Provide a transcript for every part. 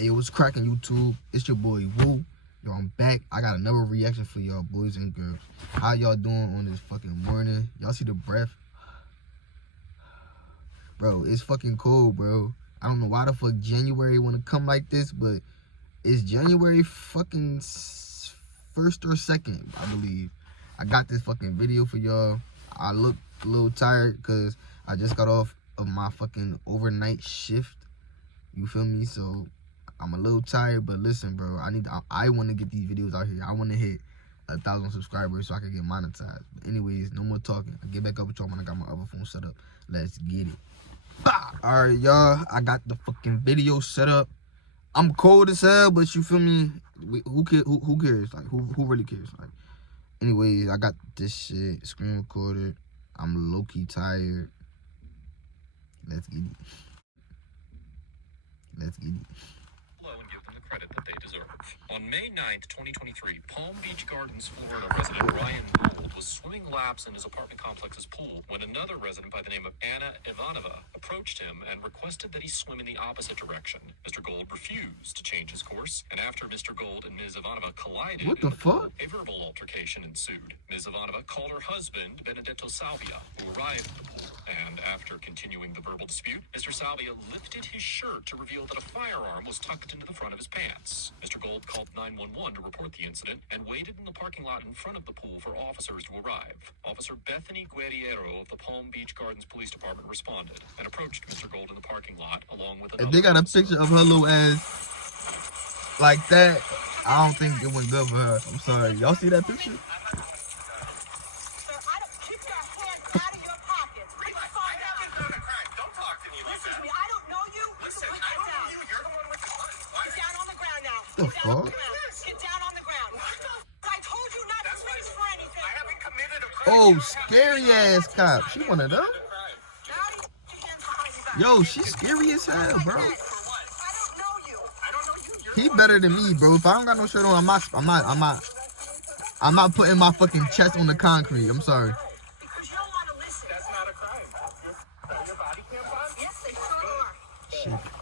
Hey, what's cracking YouTube? It's your boy Woo. Yo, I'm back. I got another reaction for y'all boys and girls. How y'all doing on this fucking morning? Y'all see the breath? Bro, it's fucking cold, bro. I don't know why the fuck January wanna come like this, but it's January fucking 1st or 2nd, I believe. I got this fucking video for y'all. I look a little tired because I just got off of my fucking overnight shift. You feel me? So I'm a little tired, but listen, bro. I want to get these videos out here. I want to hit 1,000 subscribers so I can get monetized. But anyways, no more talking. I'll get back up with y'all when I got my other phone set up. Let's get it. All right, y'all. I got the fucking video set up. I'm cold as hell, but you feel me? Who cares? Like, who really cares? Like, anyways, I got this shit screen recorded. I'm low-key tired. Let's get it. Let's get it. And give them the credit that they deserve. On May 9th, 2023, Palm Beach Gardens, Florida resident Ryan Gould was swimming laps in his apartment complex's pool when another resident by the name of Anna Ivanova approached him and requested that he swim in the opposite direction. Mr. Gould refused to change his course, and after Mr. Gould and Ms. Ivanova collided, what the fuck? A verbal altercation ensued. Ms. Ivanova called her husband, Benedetto Salvia, who arrived at the pool, and after continuing the verbal dispute, Mr. Salvia lifted his shirt to reveal that a firearm was tucked into the front of his pants. Mr. Gould called 911 to report the incident and waited in the parking lot in front of the pool for officers to arrive. Officer Bethany Guerriero of the Palm Beach Gardens Police Department responded and approached Mr. Gould in the parking lot along with another. If they got a picture of her little ass like that, I don't think it went good for her. I'm sorry. Y'all see that picture? The fuck? Get down on the ground. I told you not to reach for anything. I haven't committed a Oh, crime. scary ass cop. She one of them? Yo, she's scary as hell, bro. I don't know you. I don't know you. He better than me, bro. If I don't got no shirt on, I'm not putting my fucking chest on the concrete. I'm sorry. Because you don't want to listen. That's not a crime. Your body cam on? Yes, they sure are. Shit.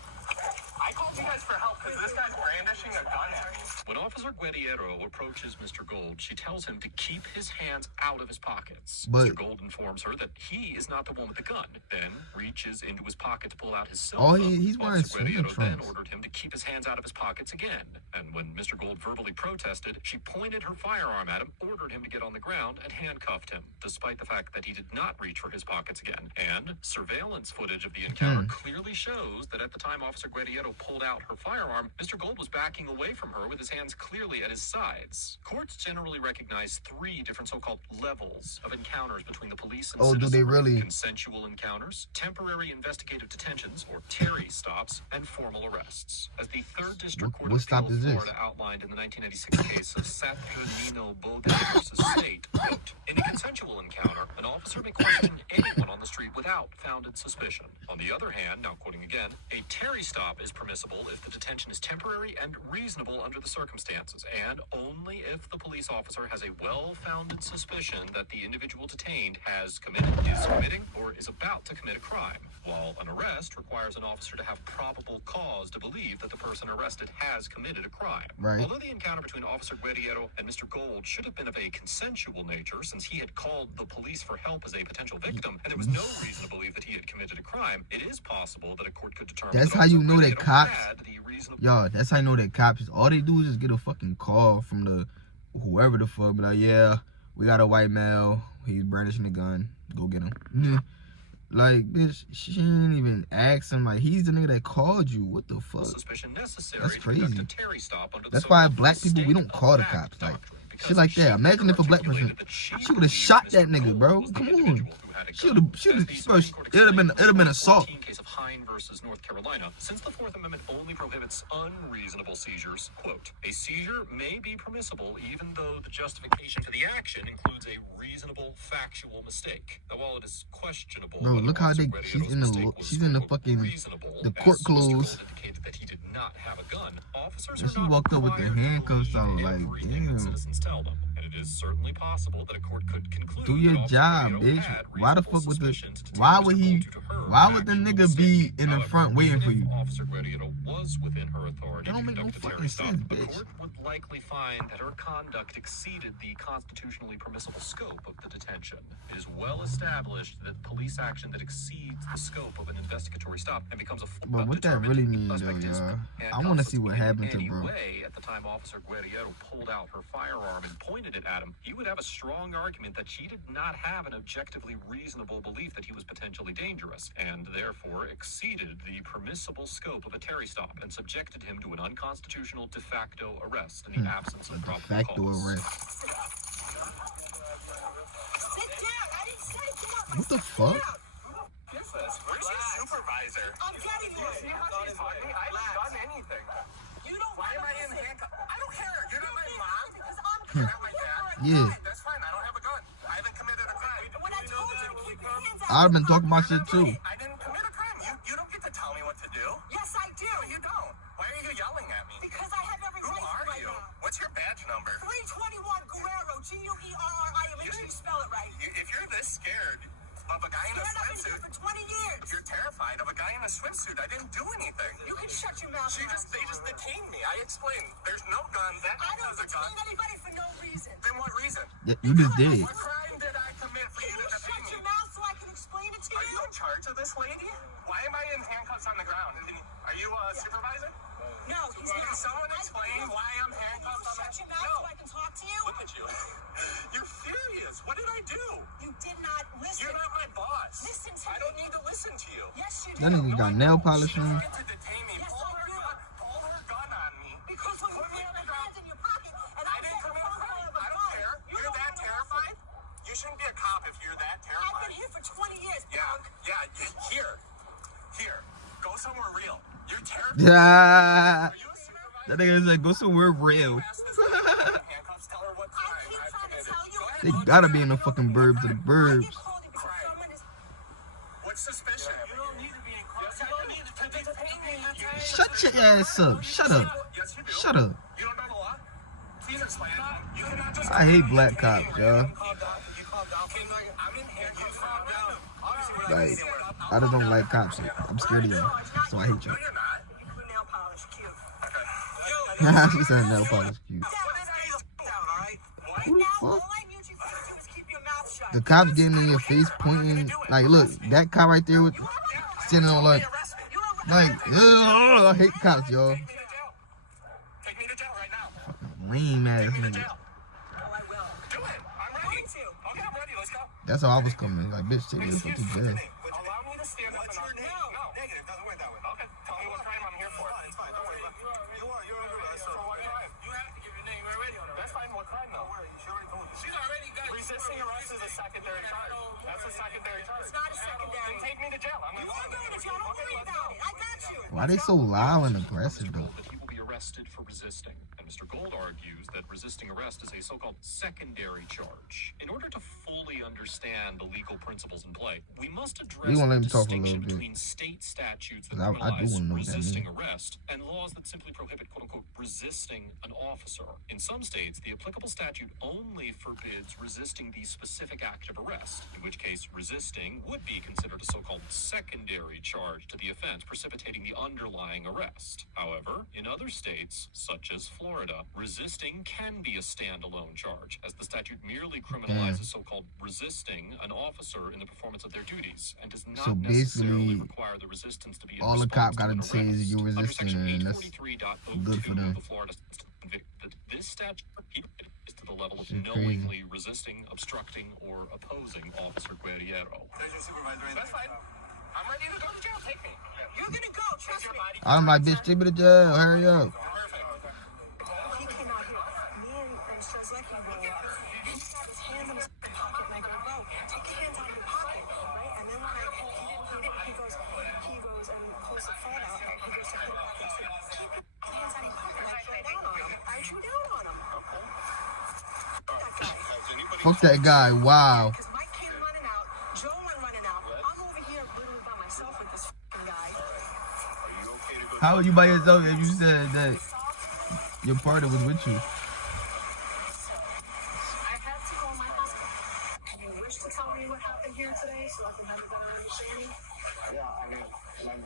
I called you guys for help because this guy's brandishing a gun at me. When Officer Guerriero approaches Mr. Gould, she tells him to keep his hands out of his pockets. But Mr. Gould informs her that he is not the one with the gun, then reaches into his pocket to pull out his cell phone. He's wearing Officer swimming Guerriero then trunks. ordered him to keep his hands out of his pockets again. And when Mr. Gould verbally protested, she pointed her firearm at him, ordered him to get on the ground, and handcuffed him, despite the fact that he did not reach for his pockets again. And surveillance footage of the encounter clearly shows that at the time Officer Guerriero pulled out her firearm, Mr. Gould was backing away from her with his hands clearly at his sides. Courts generally recognize 3 different so-called levels of encounters between the police and citizens. do they really? Consensual encounters, temporary investigative detentions, or Terry stops, and formal arrests. As the 3rd District Court of Appeal of Florida outlined in the 1996 case of Saturnino Bode versus State, quote, in a consensual encounter, an officer may question anyone on the street without founded suspicion. On the other hand, now quoting again, a Terry stop is permissible if the detention is temporary and reasonable under the circumstances, and only if the police officer has a well-founded suspicion that the individual detained is committing, or is about to commit a crime, while an arrest requires an officer to have probable cause to believe that the person arrested has committed a crime. Right. Although the encounter between Officer Guerriero and Mr. Gould should have been of a consensual nature, since he had called the police for help as a potential victim, and there was no reason to believe that he had committed a crime, it is possible that a court could determine That's that how you Officer know that Guerriero cops, had the reasonable... y'all, that's how you know that cops, all they do is just get a fucking call from the, whoever the fuck, be like, yeah, we got a white male, he's brandishing a gun, go get him. Like, bitch, she ain't even ask him, like, he's the nigga that called you, what the fuck? Suspicion necessary. That's crazy. To conduct a Terry stop under the That's why so-called black people, we don't call the state-of-fact cops, like, doctrine, because shit like she that. Imagine if a black person, articulated that she believed would have shot Mr. that nigga, Gould bro. was the Come on. individual who had a She gun. would As the have, Supreme Court it'd have been assault. 2014 case of Hine versus North Carolina, since the 4th Amendment only prohibits unreasonable seizures, quote, a seizure may be permissible even though the justification for the action includes a reasonable factual mistake. Now, while it is questionable, Bro, whether look how Officer they, Guerriero's she's in mistake the, was, she's in the quote, fucking, reasonable, the as court Mr. Gould clothes. indicated that he did not have a gun. Officers And are she not walked up with the required to handcuffs believe out, like, everything that damn. citizens tell them. It it is certainly possible that a court could conclude do your that Officer job, Guerrero bitch. had Why the reasonable fuck would the suspicions to take why Mr. would Gold he due to her why would the actual nigga be mistake. in the However, front waiting for even you? if Officer Guerrero was within her authority That don't to make no conduct the fucking Terry stop, sense, the bitch. court would likely find that her conduct exceeded the constitutionally permissible scope of the detention. It is well established that police action that exceeds the scope of an investigatory stop and becomes a But what that really mean, though, suspect is y'all? I want to see what happened to in any bro. way at the time Officer Guerrero pulled out her firearm and pointed it at him, he would have a strong argument that she did not have an objectively reasonable belief that he was potentially dangerous, and therefore exceeded the permissible scope of a Terry stop and subjected him to an unconstitutional de facto arrest in the absence of De probable facto cause. arrest. Sit down. I didn't say get up. What the fuck? Where's your supervisor? I'm getting you. See how she's talking? I haven't done anything. You don't Why am I in listen. handcuffs? I don't care. You're not my mom. Because I'm You're not my dad. Yeah. Fine, that's fine. I don't have a gun. I haven't committed a crime. When I told you to keep your hands out. I've been talking about shit too. I didn't commit a crime. You don't get to tell me what to do. Yes, I do. No, you don't. Why are you yelling at me? Because I have every Who reason are right you? now. What's your badge number? 321 Guerrero, Guerrero. Make sure you spell it right. If you're this scared of a guy in a And I've been here swimsuit, for 20 years. you're terrified of a guy in a swimsuit. I didn't do anything. You can shut your mouth. They just detained me. I explained. There's no gun. That I guy don't has a gun. detain anybody for no reason. Then what reason? You just did. What crime did I commit for Can you you to detain shut me? your mouth so I can explain it to Are you? you in charge of this lady? Why am I in handcuffs on the ground? Are you a supervisor? No, he's Can not. someone explain why I'm handcuffed on Shut that? your mouth No. so I can talk to you? Look at you. You're furious. What did I do? You did not listen. You're not my boss. Listen to I don't me. need to listen to you. Yes, you do. That nigga got nail polish She on. doesn't get to detain me. Yes, Pull I do. her gun on me. Because when you put your hands in your pocket and I I didn't get a commit a phone call crime. of a I don't gun, care. you You're don't that wanna terrified? listen. You shouldn't be a cop if you're that I've terrified. been here for 20 years, Yeah, punk. Here. Go somewhere real. You're terrified. Yeah. Are you a supervisor? That nigga is like, go somewhere real. Ask this lady in handcuffs, tell her what I crime keep I've trying to committed. tell you. Go ahead. They gotta be in the fucking burbs to the I burbs. get called in because someone is. What's suspicion? You don't need to be in court. Yes, you don't need to detain me. Shut your ass up. Shut up. Yes, you do. Shut up. You don't know the law? Please explain it. You cannot just. I hate black cops, y'all. Calm down. You calm down. I'm in handcuffs. Calm down. Like, I just don't like cops. I'm scared of y'all. So I hate No, you. you're not. You put nail polish, cute. She said nail polish cute. Down, alright? Who the Now, all fuck? I need you to do is keep your mouth shut. The cops getting in your face pointing. Like, look, that cop right there with sitting on like, I hate cops, y'all. Take me to jail. Take me to jail right now. Lame ass Take me to nigga. jail. Oh, I will. Do it. I'm ready to. Okay, I'm ready. Let's go. That's how I was coming. Like, bitch, take me to fucking jail. Allow me to stand up. What's your name? No. Negative. Doesn't work that way. Okay. Tell me what crime I'm here for. It's fine. Don't worry about it. You're under arrest. For what crime? You have to give your name. We're already on arrest. That's fine. What crime though? She already told you. She's already got. Resisting arrest is a secondary charge. That's a secondary charge. It's not a secondary. Then take me to jail. I'm You are going to jail. Don't worry about it. I got you. Why they so loud and aggressive though? That he will be arrested for resisting. And Mr. Gold argues that resisting arrest is a so-called secondary charge. In order to fully understand the legal principles in play, we must address You won't let the me talk for a distinction little bit. between state statutes that 'Cause I do criminalize wanna know what that resisting means. arrest and laws that simply prohibit quote-unquote resisting an officer. In some states, the applicable statute only forbids resisting the specific act of arrest, in which case resisting would be considered a so-called secondary charge to the offense precipitating the underlying arrest. However, in other states, such as Florida, resisting can be a standalone charge, as the statute merely criminalizes so-called resisting an officer in the performance of their duties, and does not So necessarily basically, require the resistance to be in all the response cop to an gotta say is arrest. you're Under resisting, Section and that's 843.02 good for them. of the Florida that this statute is to the level of Shit knowingly resisting, obstructing, or opposing Officer Guerrero. There's your supervisor. That's fine. I'm ready to go to jail. Take me. You're going to go. Trust me. I'm like, bitch, take me to jail. Hurry up. Perfect. He came out here. Me and Strzelecki roll up. He got his hands in his pocket, and I go, bro, take your hands out of your pocket, right? And then when he goes and pulls the phone out. He goes to put it back. I said, keep your hands out of your pocket. I drew down on him. I drew down on him. That guy. Fuck that guy. Wow. Because Mike came running out. Joe went running out. I'm over here literally by myself with this f***ing guy. How are you by yourself if you said that your partner was with you? so I can have a better understanding? Yeah, I mean,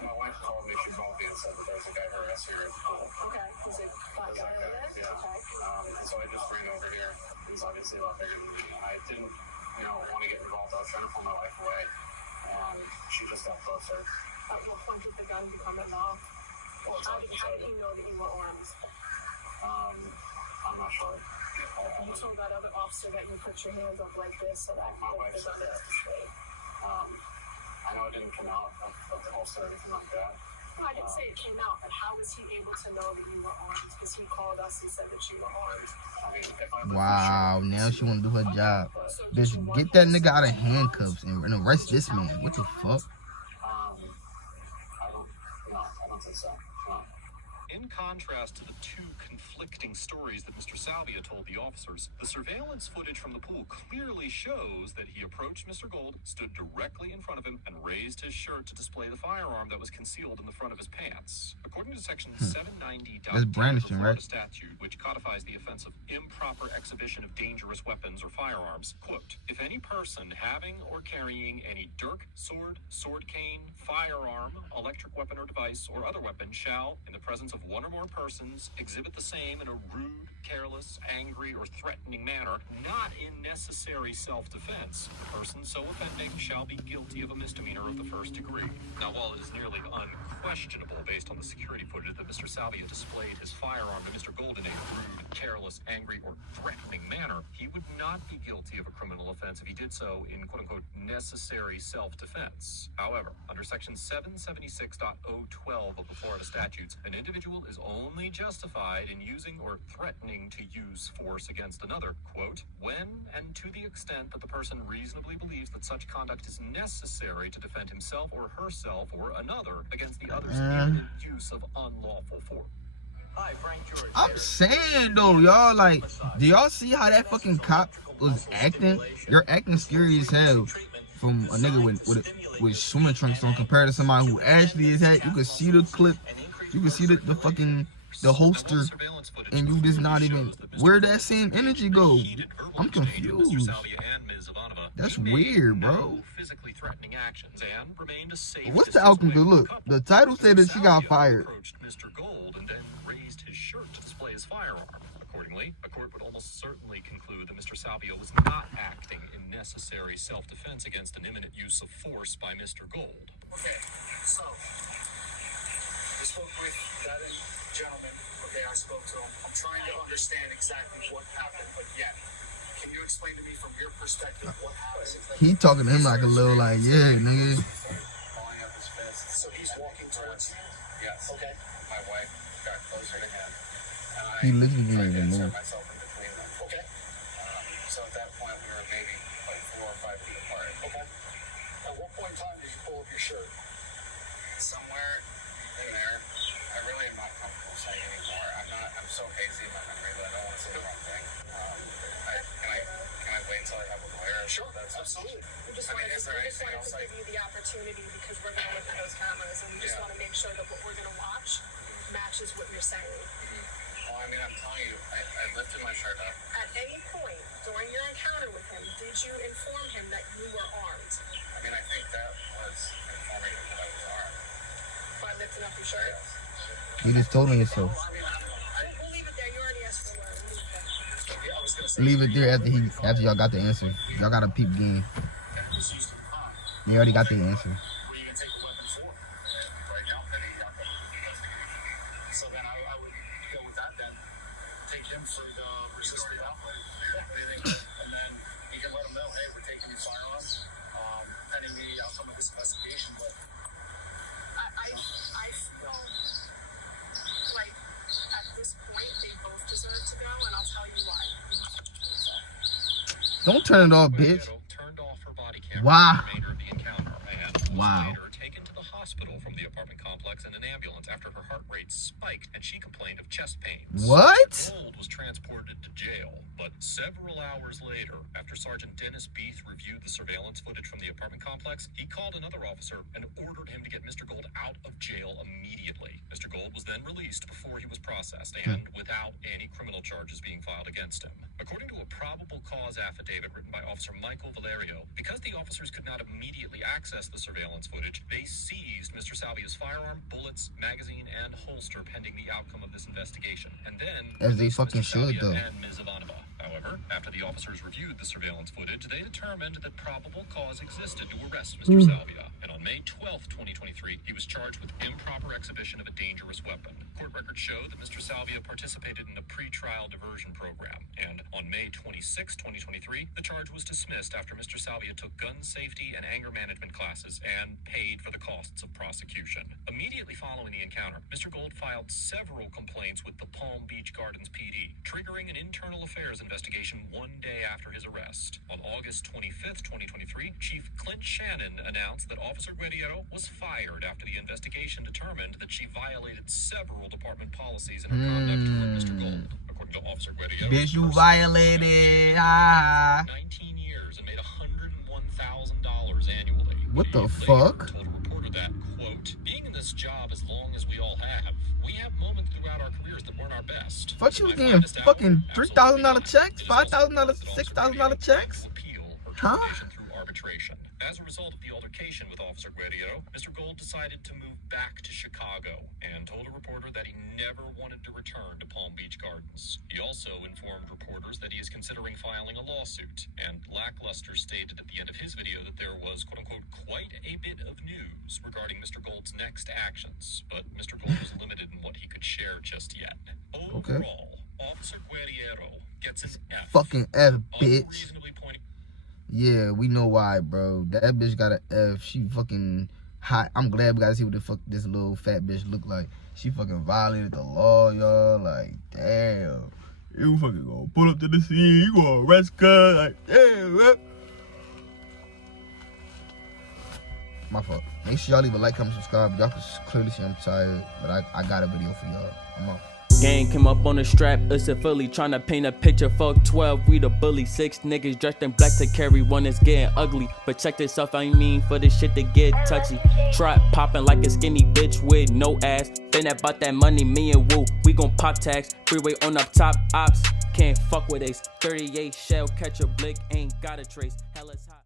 my wife called me. She called me and said that there's a guy harassed here at the pool. Okay, is it black guy over there? Yeah. Okay. And so I just ran over here. He's obviously a lot bigger than me. I didn't, want to get involved. I was trying to pull my wife away, and she just got closer. At what point did the gun become involved? Well, how did he know that you were armed? I'm not sure. You told that other officer that you put your hands up like this so that My the wife gun said that. I know it didn't come out of the holster or anything like that. No, I didn't say it came out, but how was he able to know that you were armed? Because he called us and said that you were armed. I mean, if I Wow, now she want to do her job. Bitch, get that nigga out of handcuffs and arrest this man. What the fuck? I don't think so. No. In contrast to the two conflicting stories that Mr. Salvia told the officers, the surveillance footage from the pool clearly shows that he approached Mr. Gold, stood directly in front of him, and raised his shirt to display the firearm that was concealed in the front of his pants. According to Section 790.10 That's of the brandishing, Florida right? statute, which codifies the offense of improper exhibition of dangerous weapons or firearms, quote, if any person having or carrying any dirk, sword, sword cane, firearm, electric weapon or device, or other weapon shall, in the presence of one or more persons, exhibit the same in a rude, careless, angry, or threatening manner, not in necessary self-defense, the person so offending shall be guilty of a misdemeanor of the first degree. Now, while it is nearly unquestionable, based on the security footage, that Mr. Salvia displayed his firearm to Mr. Gold in a rude, careless, angry, or threatening manner, he would not be guilty of a criminal offense if he did so in quote-unquote necessary self-defense. However, under Section 776.012 of the Florida statutes, an individual is only justified in using or threatening to use force against another, quote, when and to the extent that the person reasonably believes that such conduct is necessary to defend himself or herself or another against the other's imminent use of unlawful force. Hi, Frank George. I'm saying though, y'all, like, do y'all see how that fucking cop was acting? You're acting scary as hell from a nigga with swimming trunks on compared to somebody who actually is at. You can see the clip, you can see the fucking the holster, and you just not even where that same energy go. I'm confused. That's weird, bro. Physically threatening actions and remained a safe What's the outcome? Look, the title said that she got fired. Approached Mr. Gold and then raised his shirt to display his firearm. Accordingly, a court would almost certainly conclude that Mr. Salvia was not acting in necessary self-defense against an imminent use of force by Mr. Gold. Okay, so I spoke with that gentleman. Okay, I spoke to him. I'm trying to understand exactly what happened, but yet, can you explain to me from your perspective what happened? He talking to him like a little like, yeah, nigga. Calling up his fist. So he's walking towards you? Yes. Okay. My wife got closer to him, and I He literally tried didn't to even insert move. myself in between them. Okay. So at that point, we were maybe like 4 or 5 feet apart. Okay. At what point in time did you pull up your shirt? Somewhere in there. I really am not comfortable saying anymore. I'm so hazy in my memory that I don't want to say the wrong thing. Can I wait until I have a lawyer? Sure, that's absolutely. We just wanted to give you the opportunity because we're going to look at those cameras and we just want to make sure that what we're going to watch matches what you're saying. Well, I mean, I'm telling you, I lifted my shirt up. At any point during your encounter with him, did you inform him that you were armed? I mean, I think that was informing him that I was armed. By lifting up your shirt? He just told me so. We'll leave it there. You already asked for one. Leave it there after y'all got the answer. Y'all got a peep game. You already got the answer. Who are you going to take the weapon for? Right now, then he got the investigation. So then I would go with that then. Take him for the resisting outlet. And then you can let him know, hey, we're taking your firearms, pending the outcome of this investigation. But I feel like at this point they both deserve to go, and I'll tell you why. Don't turn it off, bitch. Turned off her body camera Wow. for the remainder of the encounter and was Wow. later taken to the hospital from the apartment complex complex in an ambulance after her heart rate spiked and she complained of chest pains. What? Gold was transported to jail, but several hours later, after Sergeant Dennis Beath reviewed the surveillance footage from the apartment complex, he called another officer and ordered him to get Mr. Gold out of jail immediately. Mr. Gold was then released before he was processed and without any criminal charges being filed against him. According to a probable cause affidavit written by Officer Michael Valerio, because the officers could not immediately access the surveillance footage, they seized Mr. Salvia's firearm, bullets, magazine, and holster pending the outcome of this investigation. And then, as they released fucking Mr. should, Salvia though. and Ms. Ivanova. However, after the officers reviewed the surveillance footage, they determined that probable cause existed to arrest Mr. Salvia. And on May 12, 2023, he was charged with improper exhibition of a dangerous weapon. Court records show that Mr. Salvia participated in a pre-trial diversion program. And on May 26, 2023, the charge was dismissed after Mr. Salvia took gun safety and anger management classes and paid for the costs of prosecution. Immediately following the encounter, Mr. Gold filed several complaints with the Palm Beach Gardens PD, triggering an internal affairs investigation 1 day after his arrest. On August 25th, 2023, Chief Clint Shannon announced that Officer Guerriero was fired after the investigation determined that she violated several department policies in her conduct toward Mr. Gold. According to Officer Guerriero, Bitch, you violated. Ah. 19 years and made $101,000 annually. What the He fuck? later told a reporter that, quote, being in this job as long as we all have, we have moments throughout our careers that weren't our best. Fuck, she was My getting finest hour, fucking absolutely $3,000 not. checks, It is also $5,000, because that Officer $6,000 Guerriero checks. tried to appeal her Huh? termination through arbitration. As a result of the altercation with Officer Guerriero, Mr. Gold decided to move back to Chicago and told a reporter that he never wanted to return to Palm Beach Gardens. He also informed reporters that he is considering filing a lawsuit, and Lackluster stated at the end of his video that there was, quote-unquote, quite a bit of news regarding Mr. Gold's next actions, but Mr. Gold was limited in what he could share just yet. Overall, Officer Guerriero gets an F. Fucking F, bitch. Unreasonably pointing. Yeah, we know why, bro. That bitch got an F. She fucking hot. I'm glad we got to see what the fuck this little fat bitch look like. She fucking violated the law, y'all. Like, damn. You fucking gonna pull up to the scene. You gonna arrest her. Like, damn, man. My fault. Make sure y'all leave a like, comment, subscribe. Y'all can clearly see I'm tired, but I got a video for y'all. I'm out. Gang came up on the strap, it's a Philly, tryna paint a picture, fuck 12, we the bully, 6 niggas dressed in black to carry one that's getting ugly, but check this out, I mean for this shit to get touchy, trap popping like a skinny bitch with no ass, been about that money, me and Woo, we gon' pop tags, freeway on up top, ops, can't fuck with Ace, 38 shell, catch a blick, ain't got a trace, hell is hot.